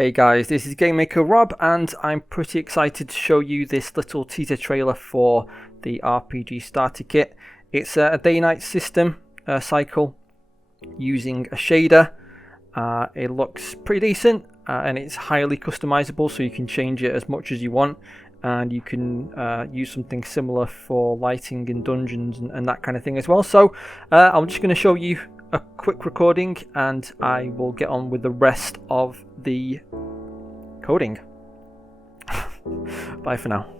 Hey guys, this is GameMaker Rob, and I'm pretty excited to show you this little teaser trailer for the RPG starter kit. It's a day-night system cycle using a shader. It looks pretty decent and it's highly customizable, so you can change it as much as you want, and you can use something similar for lighting in dungeons and that kind of thing as well. So I'm just going to show you a quick recording and I will get on with the rest of the coding. Bye for now.